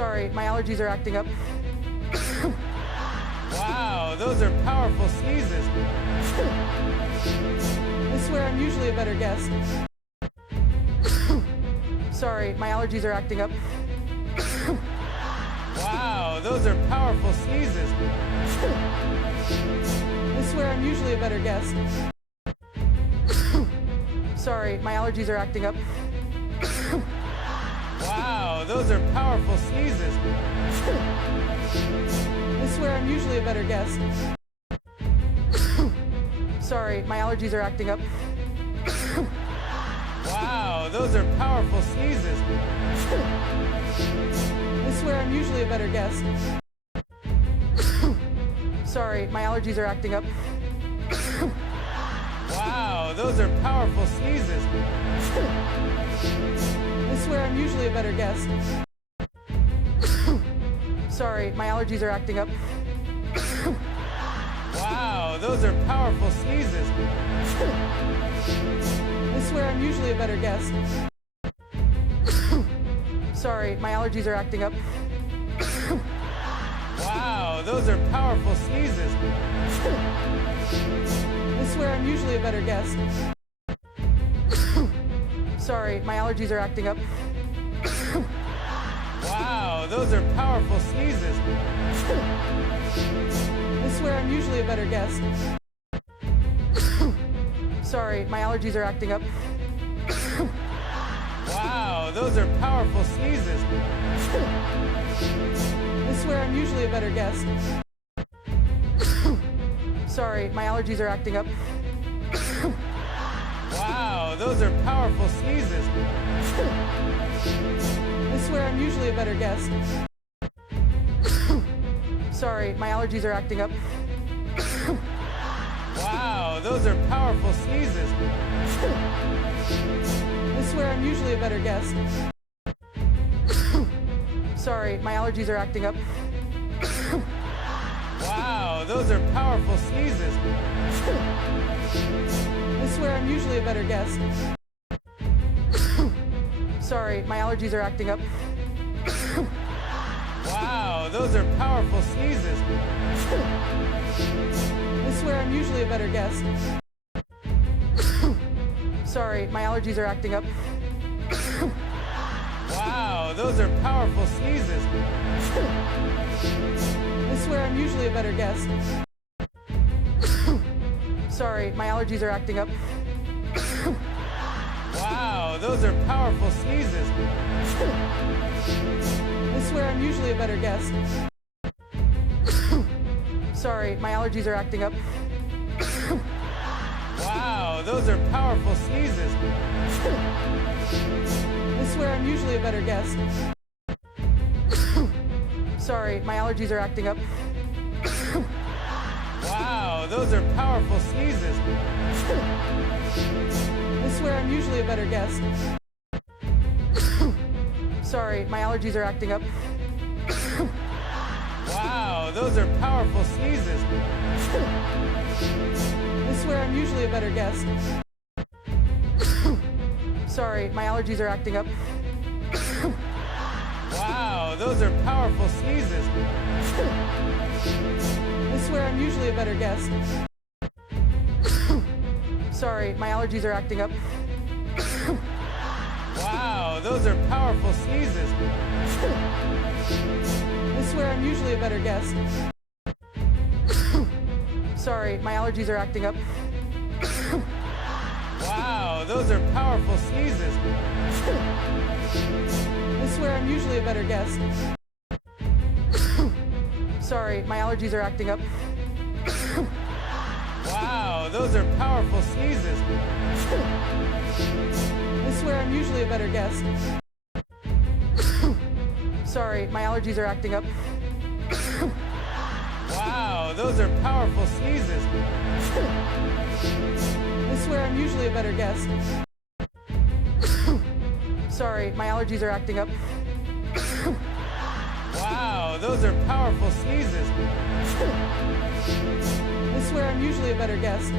Sorry, my allergies are acting up. Wow, those are powerful sneezes. I swear I'm usually a better guest. Sorry, my allergies are acting up. Wow, those are powerful sneezes. I swear I'm usually a better guest. Sorry, my allergies are acting up. Wow, those are powerful sneezes. I swear I'm usually a better guest. Sorry, my allergies are acting up. Wow, those are powerful sneezes. I swear I'm usually a better guest. Sorry, my allergies are acting up. Wow, those are powerful sneezes. I swear I'm usually a better guest. Sorry, my allergies are acting up. Wow, those are powerful sneezes. I swear I'm usually a better guest. Sorry, my allergies are acting up. Wow, those are powerful sneezes. I swear I'm usually a better guest. Sorry, my allergies are acting up. Wow, those are powerful sneezes. I swear I'm usually a better guest. Sorry, my allergies are acting up. Wow, those are powerful sneezes. I swear I'm usually a better guest. Sorry, my allergies are acting up. Wow, those are powerful sneezes. I swear I'm usually a better guest. Sorry, my allergies are acting up. Wow, those are powerful sneezes. I swear I'm usually a better guest. Sorry, my allergies are acting up. Wow, those are powerful sneezes. I swear I'm usually a better guest. Sorry, my allergies are acting up. Wow, those are powerful sneezes. I swear I'm usually a better guest. Sorry, my allergies are acting up. Wow, those are powerful sneezes. I swear I'm usually a better guest. Sorry, my allergies are acting up. Wow, those are powerful sneezes. I swear I'm usually a better guest. Sorry, my allergies are acting up. Wow, those are powerful sneezes. I swear I'm usually a better guest. Sorry, my allergies are acting up. Wow, those are powerful sneezes. I swear I'm usually a better guest. Sorry, my allergies are acting up. Wow, those are powerful sneezes. I swear I'm usually a better guest. Sorry, my allergies are acting up. Wow, those are powerful sneezes. I swear I'm usually a better guest. Sorry, my allergies are acting up. Wow, those are powerful sneezes. I swear I'm usually a better guest. Sorry, my allergies are acting up. Wow, those are powerful sneezes. I swear I'm usually a better guest. Sorry, my allergies are acting up. Wow, those are powerful sneezes. I swear I'm usually a better guest. Sorry, my allergies are acting up. Wow, those are powerful sneezes. I swear I'm usually a better guest. Sorry, my allergies are acting up. Wow, those are powerful sneezes. I swear I'm usually a better guest.